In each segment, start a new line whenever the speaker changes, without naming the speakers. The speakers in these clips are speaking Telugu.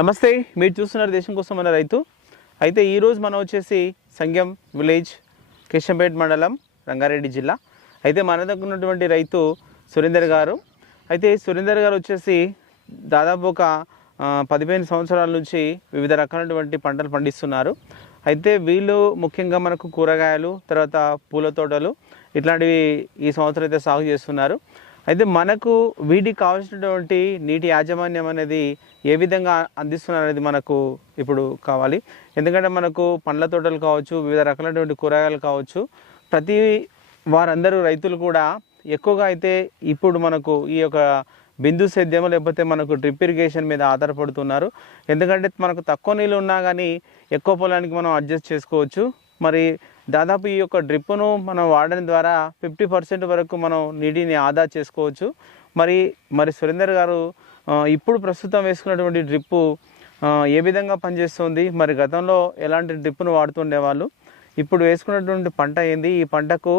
నమస్తే మీరు చూస్తున్నారు దేశం కోసం మన రైతు. అయితే ఈరోజు మనం వచ్చేసి సంగం విలేజ్ కిషంపేట్ మండలం రంగారెడ్డి జిల్లా. అయితే మన దగ్గర ఉన్నటువంటి రైతు సురేందర్ గారు. అయితే సురేందర్ గారు వచ్చేసి దాదాపు ఒక పదిహేను సంవత్సరాల నుంచి వివిధ రకాలైనటువంటి పంటలు పండిస్తున్నారు. అయితే వీళ్ళు ముఖ్యంగా మనకు కూరగాయలు తర్వాత పూల తోటలు ఇట్లాంటివి ఈ సంవత్సరం అయితే సాగు చేస్తున్నారు. అయితే మనకు వీటికి కావాల్సినటువంటి నీటి యాజమాన్యం అనేది ఏ విధంగా అందిస్తున్నారు అనేది మనకు ఇప్పుడు కావాలి. ఎందుకంటే మనకు పండ్ల తోటలు కావచ్చు వివిధ రకాలైనటువంటి కూరగాయలు కావచ్చు ప్రతి వారందరూ రైతులు కూడా ఎక్కువగా అయితే ఇప్పుడు మనకు ఈ యొక్క బిందు సేద్యం లేకపోతే మనకు డ్రిప్ ఇరిగేషన్ మీద ఆధారపడుతున్నారు. ఎందుకంటే మనకు తక్కువ నీళ్ళు ఉన్నా కానీ ఎక్కువ పొలానికి మనం అడ్జస్ట్ చేసుకోవచ్చు. మరి దాదాపు ఈ యొక్క డ్రిప్ను మనం వాడడం ద్వారా ఫిఫ్టీ పర్సెంట్ వరకు మనం నీటిని ఆదా చేసుకోవచ్చు. మరి మరి సురేందర్ గారు ఇప్పుడు ప్రస్తుతం వేసుకున్నటువంటి డ్రిప్పు ఏ విధంగా పనిచేస్తుంది? మరి గతంలో ఎలాంటి డ్రిప్ను వాడుతుండేవాళ్ళు? ఇప్పుడు వేసుకున్నటువంటి పంట ఏంది? ఈ పంటకు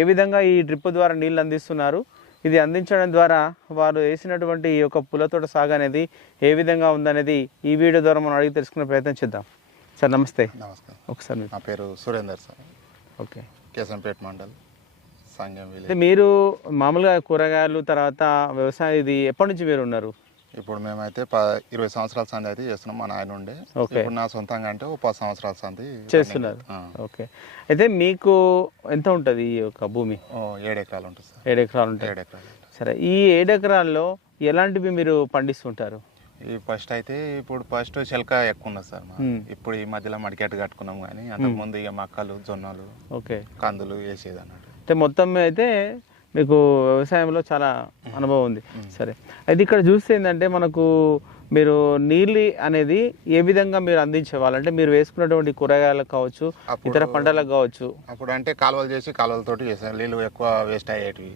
ఏ విధంగా ఈ డ్రిప్ ద్వారా నీళ్ళు అందిస్తున్నారు? ఇది అందించడం ద్వారా వారు వేసినటువంటి ఈ యొక్క పులతోట సాగు అనేది ఏ విధంగా ఉందనేది ఈ వీడియో ద్వారా మనం అడిగి తెలుసుకునే ప్రయత్నం చేద్దాం. సార్ నమస్తే.
నమస్కారం.
ఒకసారి
నా పేరు సురేందర్ సార్.
ఓకే.
కేశంపేట మండల్ సంగం
అయితే
విలేజ్
మీరు మామూలుగా కూరగాయలు తర్వాత వ్యవసాయం ఇది ఎప్పటి నుంచి మీరు ఉన్నారు?
ఇప్పుడు మేమైతే ప ఇరవై సంవత్సరాల సంది అయితే చేస్తున్నాం మా నాయన ఉండే.
ఓకే.
ఇప్పుడు నా సొంతంగా అంటే ఒక పది సంవత్సరాల సంది
చేస్తున్నారు.
ఆ.
ఓకే. అయితే మీకు ఎంత ఉంటుంది ఈ యొక్క భూమి?
ఓ ఏడు ఎకరాలు ఉంటుంది సార్.
ఏడు ఎకరాలు ఉంటాయి.
ఏడు ఎకరాలు.
సరే ఈ ఏడు ఎకరాల్లో ఎలాంటివి మీరు పండిస్తుంటారు?
ఈ ఫస్ట్ అయితే ఇప్పుడు ఫస్ట్ చెలక ఎక్కువ ఉన్నది సార్. ఇప్పుడు ఈ మధ్యలో మడికెట్ కట్టుకున్నాం కానీ అంతకుముందు ఇక మక్కలు జొన్నలు
ఓకే.
కందులు వేసేది అన్నట్టు.
అంటే మొత్తం అయితే మీకు వ్యవసాయంలో చాలా అనుభవం ఉంది. సరే. అయితే ఇక్కడ చూస్తే ఏంటంటే మనకు మీరు నీళ్ళు అనేది ఏ విధంగా మీరు అందించేవాళ్ళు? అంటే మీరు వేసుకున్నటువంటి కూరగాయలకు కావచ్చు ఇతర పంటలకు కావచ్చు.
అప్పుడు అంటే కాలువలు చేసి కాలువలతోటి చేసాం నీళ్ళు ఎక్కువ వేస్ట్ అయ్యేటివి.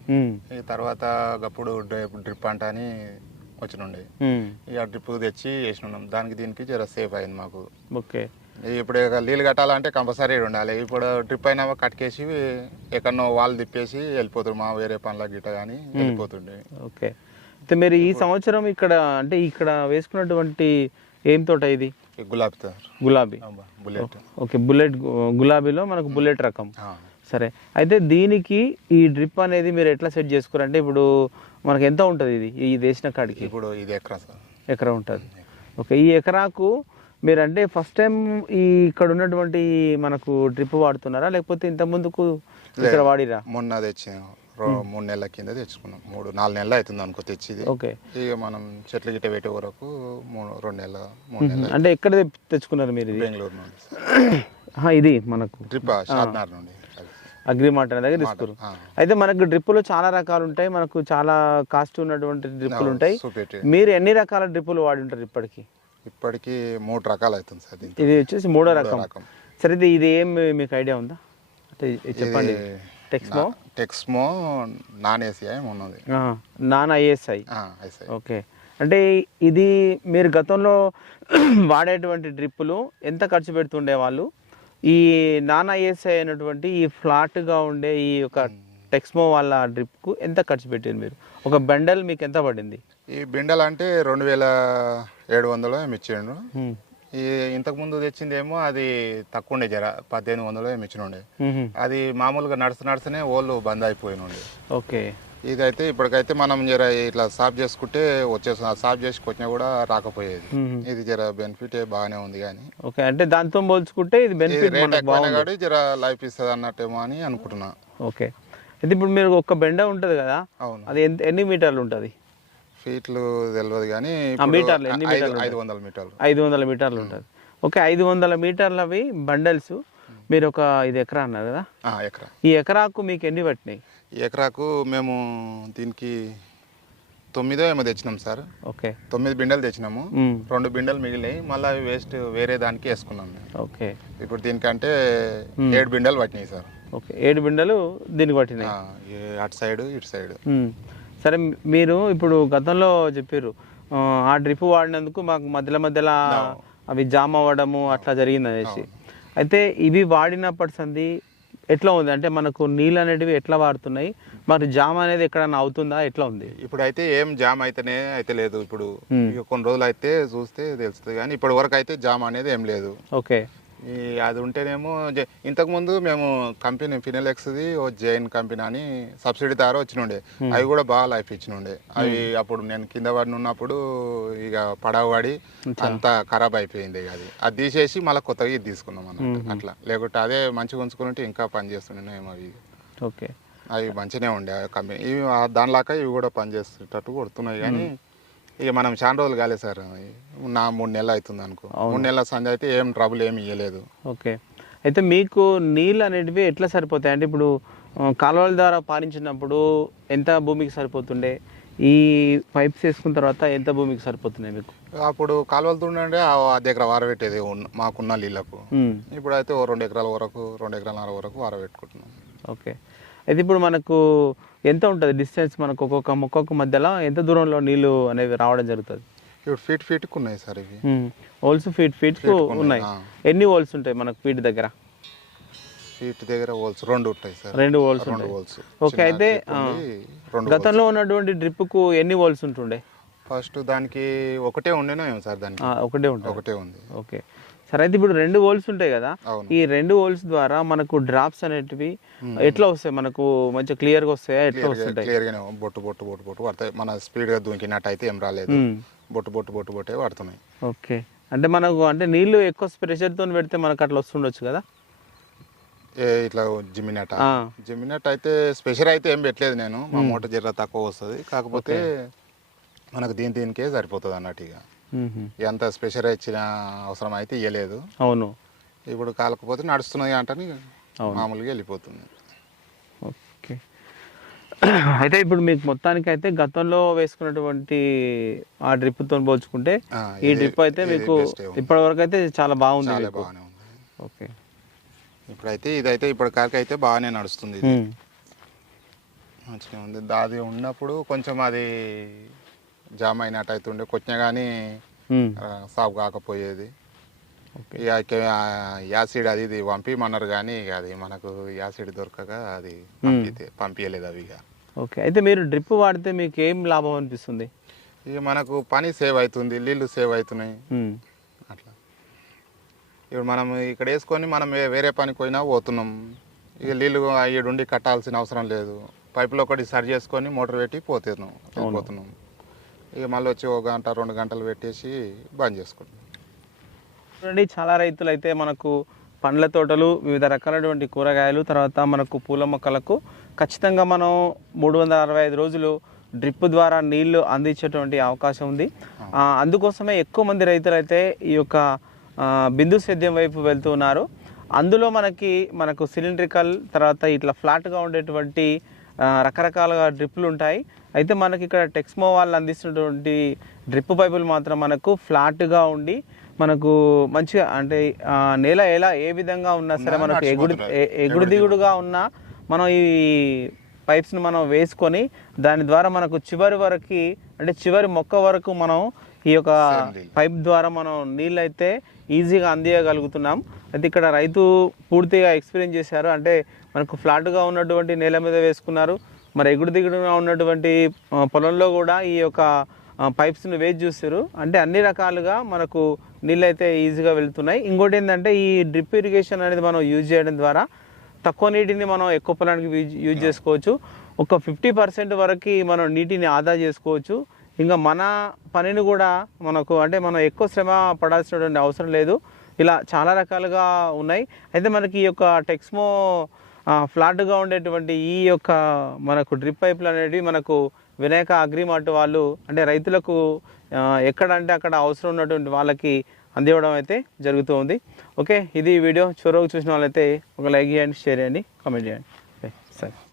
ఈ తర్వాత అప్పుడు డ్రిప్ అంట అని వచ్చినుండే. ఇక డ్రిప్ తెచ్చి వేసినాం. దానికి దీనికి జర సేఫ్ అయింది మాకు.
ఓకే.
ఇప్పుడు నీళ్ళు కట్టాలంటే కంపల్సరీ ఉండాలి. ఇప్పుడు డ్రిప్ అయినా కట్టుకేసి ఎక్కడనో వాళ్ళు తిప్పేసి వెళ్ళిపోతారు మా వేరే పనుల గిట్ట కానీ వెళ్ళిపోతుండే.
ఓకే. అయితే మీరు ఈ సంవత్సరం ఇక్కడ అంటే ఇక్కడ వేసుకున్నటువంటి ఏం తోట ఇది?
గులాబీ
గులాబీ.
బుల్లెట్.
ఓకే. బుల్లెట్ గులాబీలో మనకు బుల్లెట్ రకం. సరే. అయితే దీనికి ఈ డ్రిప్ అనేది మీరు ఎట్లా సెట్ చేసుకోరంటే ఇప్పుడు మనకి ఎంత ఉంటుంది ఇది? ఈ దేశం కాడికి?
ఇప్పుడు ఇది ఎకరా
ఎకరా ఉంటుంది. ఓకే ఈ ఎకరాకు మీరు అంటే ఫస్ట్ టైం ఈ ఇక్కడ ఉన్నటువంటి మనకు డ్రిప్ వాడుతున్నారా? లేకపోతే ఇంత ముందుకు ఇక్కడ వాడిరా?
మొన్న మూడు నెలల కింద తెచ్చుకున్నాం. మూడు నాలుగు నెలలు అవుతుంది అనుకో తెచ్చిది.
ఓకే.
ఇక మనం చెట్లు గిట్ట పెట్టే వరకు మూడు రెండు నెలల మూడు నెలలు.
అంటే ఎక్కడ తెచ్చుకున్నారు మీరు ఇది?
బెంగళూరు నుండి
ఇది మనకు.
డ్రిప్ షాద్నార్ నుండి. అది.
అగ్రిమార్ట్ అనే దగ్గర తీసుకురు. అయితే మనకు డ్రిప్పులు చాలా రకాలు ఉంటాయి మనకు చాలా కాస్ట్ ఉన్నటువంటి డ్రిప్పులు ఉంటాయి. మీరు ఎన్ని రకాల డ్రిప్పులు వాడి ఉంటారు ఇప్పటికి?
ఇప్పటికి మూడు రకాలు అవుతుంది సార్
ఇది వచ్చేసి మూడో రకం. సరే ఇది ఇది ఏం మీకు ఐడియా ఉందా? అంటే చెప్పండి. టెక్స్మో
టెక్స్మో నాన్ ఏసీ ఉన్నది.
Non ISI okay. అంటే ఇది మీరు గతంలో వాడేటువంటి డ్రిప్పులు ఎంత ఖర్చు పెడుతుండే వాళ్ళు ఈ నాన్ ఐఎస్ఐ అయినటువంటి ఈ ఫ్లాట్గా ఉండే ఈ యొక్క టెక్స్మో వాళ్ళ డ్రిప్కు ఎంత ఖర్చు పెట్టారు మీరు? ఒక బండల్ మీకు ఎంత పడింది?
ఈ బిండల్ అంటే రెండు వేల ఏడు వందలు ఏమి ఇచ్చిండు. ఈ ఇంతకు ముందు తెచ్చిందేమో అది తక్కువ ఉండే జర పద్దెనిమిది వందలు ఏమి ఇచ్చినుండే.
మ్మ్.
అది మామూలుగా నడుస్తు నడుస్తూనే ఓళ్ళు బంద్ అయిపోయినుండే.
ఓకే.
ఇదైతే ఇప్పటికైతే మనం జర ఇట్లా సాఫ్ చేసుకుంటే వచ్చేస్తుంది సాఫ్ చేసి కొట్టినా కూడా రాకపోయేది. ఇది జర బెనిఫిట్ బాగానే ఉంది కానీ.
ఓకే అంటే దాంతో పోల్చుకుంటే ఇది బెనిఫిట్
కాబట్టి జర లైఫ్ ఇస్తుంది అన్నట్టేమో అని అనుకుంటున్నా.
ఓకే అయితే ఇప్పుడు మీరు ఒక బెండ ఉంటుంది కదా
అవును.
అది ఎంత ఎన్ని మీటర్లు ఉంటుంది?
ఫీట్లు తెలియదు కానీ
మీటర్లు ఎన్ని మీటర్లు
ఐదు వందల మీటర్లు.
ఐదు వందల మీటర్లు ఉంటుంది. ఓకే ఐదు వందల మీటర్లవి బండల్స్ మీరు ఒక ఇది ఎకరా అన్నారు కదా?
ఆ, ఎకరా.
ఈ ఎకరాకు మీకు ఎన్ని పట్టినాయి?
ఎకరాకు మేము దీనికి తొమ్మిదో ఏమో తెచ్చినాం సార్.
ఓకే.
తొమ్మిది బిండెలు తెచ్చినాము. రెండు బిండెలు మిగిలినాయి. మళ్ళీ అవి వేస్ట్ వేరే దానికి వేసుకున్నాం.
ఓకే.
ఇప్పుడు దీనికంటే ఏడు బిండెలు పట్టినాయి సార్.
ఓకే. ఏడు బిండలు దీనికి పట్టినాయి.
అటు సైడ్ ఇటు సైడ్.
సరే మీరు ఇప్పుడు గతంలో చెప్పారు ఆ, ఆ డ్రిప్ వాడినందుకు మాకు మధ్యలో మధ్యలో అవి జామ్ అవ్వడము అట్లా జరిగింది అనేసి అయితే ఇవి వాడినప్పటి సంది ఎట్లా ఉంది? అంటే మనకు నీళ్ళు అనేటివి ఎట్లా వాడుతున్నాయి? మరి జామ్ అనేది ఎక్కడన్నా అవుతుందా? ఎట్లా ఉంది?
ఇప్పుడైతే ఏం జామ్ అయితేనే అయితే లేదు. ఇప్పుడు కొన్ని రోజులు అయితే చూస్తే తెలుస్తుంది కానీ ఇప్పటి వరకు అయితే జామ్ అనేది ఏం లేదు.
ఓకే.
ఈ అది ఉంటేనేమో జే- ఇంతకుముందు మేము కంపెనీ ఫినెలెక్స్ది ఓ జైన్ కంపెనీ అని సబ్సిడీ ద్వారా వచ్చినుండే. అవి కూడా బాగా లైఫ్ ఇచ్చినుండే. అవి అప్పుడు నేను కింద పడి ఉన్నప్పుడు ఇక పడవడి అంతా ఖరాబ్ అయిపోయింది అది. అది తీసేసి మళ్ళీ కొత్తగా ఇది తీసుకున్నాం అన్నమాట. అట్లా. లేకుంటే అదే మంచిగా ఉంచుకుంటే ఇంకా పని చేస్తుండేమో అవి
ఓకే.
అవి మంచిగానే ఉండే కంపెనీ. ఇవి దానిలాగా ఇవి కూడా పనిచేసేటట్టు కొడుతున్నాయి కానీ ఇక మనం చాలా రోజులు కాలేదు సార్. నా మూడు నెలలు అవుతుంది అనుకో. మూడు నెలల సంధి అయితే ఏం ట్రబుల్ ఏమి ఇవ్వలేదు
ఓకే. అయితే మీకు నీళ్ళు అనేటివి ఎట్లా సరిపోతాయి? అంటే ఇప్పుడు కాలువల ద్వారా పారించినప్పుడు ఎంత భూమికి సరిపోతుండే? ఈ పైప్స్ వేసుకున్న తర్వాత ఎంత భూమికి సరిపోతున్నాయి మీకు?
అప్పుడు కాలువలు తుండే ఆ దగ్గర వారబెట్టేది మాకున్న నీళ్ళకు. ఇప్పుడైతే ఓ రెండు ఎకరాల వరకు రెండు ఎకరాల వరకు వారబెట్టుకుంటున్నాం
ఓకే. అయితే ఇప్పుడు మనకు ఎంత ఉంటుంది డిస్టెన్స్ మనకు ఒక్కొక్క మొక్కకు మధ్యలో ఎంత దూరంలో నీళ్ళు అనేవి రావడం జరుగుతుంది?
ఇప్పుడు ఫీట్ ఫీట్కి ఉన్నాయి సార్ ఇవి.
హోల్స్ ఫీట్ ఫీట్
Feet కు ఉన్నాయి.
ఎన్ని హోల్స్ ఉంటాయి మనకు ఫీట్ దగ్గర?
ఫీట్ దగ్గర హోల్స్ రెండు ఉంటాయి సార్.
రెండు హోల్స్
రెండు
ఉంటాయి.
హోల్స్
ఓకే అయితే గతంలో ఉన్నటువంటి డ్రిప్కు ఎన్ని హోల్స్ ఉంటుండే?
ఫస్ట్ దానికి ఒకటే ఉండేనా ఏమో సార్ దానికి.
ఒకటే ఉంటుంది
ఒకటే ఉంది.
ఓకే. సరే అయితే ఇప్పుడు రెండు హోల్స్ ఉంటాయి కదా. ఈ రెండు హోల్స్ ద్వారా మనకు డ్రాప్స్ అనేటివి ఎట్లా వస్తాయి? మనకు మంచిగా క్లియర్గా వస్తాయా? ఎట్లా వస్తుంటాయి?
క్లియర్ గానే బొట్టు బొట్టు బొట్టు బొట్టు పడతాయి. మన స్పీడ్గా దూకినట్టు అయితే ఏం రాలేదు. బొట్టు బొట్టు బొట్టు బొట్టే పడుతున్నాయి.
ఓకే. అంటే మనకు అంటే నీళ్ళు ఎక్కువ ప్రెషర్తో పెడితే మనకు అట్లా వస్తుండొచ్చు కదా?
ఇట్లా జిమ్మినట్. జిమ్మినట్ అయితే స్పెషల్ అయితే ఏం పెట్టలేదు నేను. మా మోటార్ జర్ర తక్కువ వస్తుంది. కాకపోతే మనకు దీని దీనికే సరిపోతుంది అన్నట్టు ఇక. ఎంత స్పెషల్ ఇచ్చిన అవసరం అయితే ఇవ్వలేదు
అవును.
ఇప్పుడు కాలకపోతే నడుస్తున్నది అంటని. మామూలుగా వెళ్ళిపోతుంది.
ఓకే. అయితే ఇప్పుడు మీకు మొత్తానికి అయితే గతంలో వేసుకున్నటువంటి ఆ డ్రిప్తో పోల్చుకుంటే
ఆ,
ఈ డ్రిప్ అయితే మీకు. ఇప్పటి వరకు అయితే చాలా బాగుంది ఓకే.
ఇప్పుడైతే ఇదైతే ఇప్పటి కాలకి అయితే బాగానే నడుస్తుంది. మంచిగా ఉంది. అది ఉన్నప్పుడు కొంచెం అది జామ్ అయినట్టు అవుతుండే కొంచెం కానీ. సాగు కాకపోయేది. ఇక యాసిడ్ అది ఇది పంపిమన్నారు కానీ ఇక అది మనకు యాసిడ్ దొరకక అది పంపితే పంపించలేదు అవి ఇక
ఓకే. అయితే మీరు డ్రిప్ వాడితే మీకు ఏం లాభం అనిపిస్తుంది?
ఇక మనకు పని సేవ్ అవుతుంది నీళ్ళు సేవ్ అవుతున్నాయి. అట్లా. ఇప్పుడు మనం ఇక్కడ వేసుకొని మనం వేరే పనికి పోయినా పోతున్నాం. ఇక నీళ్ళు ఈడుండి కట్టాల్సిన అవసరం లేదు. పైపులో ఒకటి సరి చేసుకొని మోటార్ పెట్టి పోతున్నాం. వెళ్ళిపోతున్నాం ఇక మళ్ళీ వచ్చి ఒక గంట రెండు గంటలు పెట్టేసి బంద్ చేసుకుంటాం.
చూడండి చాలా రైతులు అయితే మనకు పండ్ల తోటలు వివిధ రకాలైనటువంటి కూరగాయలు తర్వాత మనకు పూల మొక్కలకు ఖచ్చితంగా మనం మూడు వందల అరవై ఐదు రోజులు డ్రిప్ ద్వారా నీళ్ళు అందించేటువంటి అవకాశం ఉంది. అందుకోసమే ఎక్కువ మంది రైతులు అయితే ఈ యొక్క బిందు సేద్యం వైపు వెళ్తూ ఉన్నారు. అందులో మనకి మనకు సిలిండ్రికల్ తర్వాత ఇట్లా ఫ్లాట్గా ఉండేటువంటి రకరకాలుగా డ్రిప్పులు ఉంటాయి అయితే మనకి ఇక్కడ టెక్స్మో వాళ్ళు అందిస్తున్నటువంటి డ్రిప్ పైపులు మాత్రం మనకు ఫ్లాట్గా ఉండి మనకు మంచిగా అంటే నేల ఎలా ఏ విధంగా ఉన్నా సరే మనకు ఎగుడు ఎగుడు దిగుడుగా ఉన్నా మనం ఈ పైప్స్ని మనం వేసుకొని దాని ద్వారా మనకు చివరి వరకు అంటే చివరి మొక్క వరకు మనం ఈ యొక్క. పైప్ ద్వారా మనం నీళ్ళు అయితే ఈజీగా అందియగలుగుతున్నాం. అయితే ఇక్కడ రైతు పూర్తిగా ఎక్స్పీరియన్స్ చేశారు. అంటే మనకు ఫ్లాట్గా ఉన్నటువంటి నేల మీద వేసుకున్నారు. మరి ఎగుడు దిగుడుగా ఉన్నటువంటి పొలంలో కూడా ఈ యొక్క పైప్స్ని వేసి చూస్తారు అంటే అన్ని రకాలుగా మనకు నీళ్ళు అయితే ఈజీగా వెళ్తున్నాయి. ఇంకోటి ఏంటంటే ఈ డ్రిప్ ఇరిగేషన్ అనేది మనం యూజ్ చేయడం ద్వారా తక్కువ నీటిని మనం ఎక్కువ పొలానికి యూజ్ చేసుకోవచ్చు. ఒక ఫిఫ్టీ పర్సెంట్ వరకు మనం నీటిని ఆదా చేసుకోవచ్చు. ఇంకా మన పనిని కూడా మనకు అంటే మనం ఎక్కువ శ్రమ పడాల్సినటువంటి అవసరం లేదు. ఇలా చాలా రకాలుగా ఉన్నాయి. అయితే మనకి ఈ యొక్క టెక్స్మో ఫ్లాట్గా ఉండేటువంటి ఈ యొక్క మనకు డ్రిప్ పైపులు అనేవి మనకు వినాయక అగ్రిమార్ట్ వాళ్ళు అంటే రైతులకు ఎక్కడంటే ఎక్కడ అంటే అక్కడ అవసరం ఉన్నటువంటి వాళ్ళకి అందివ్వడం అయితే జరుగుతూ ఉంది. ఓకే ఇది వీడియో. చివరకు చూసిన వాళ్ళైతే ఒక లైక్ చేయండి షేర్ చేయండి కామెంట్ చేయండి. ఓకే సరే.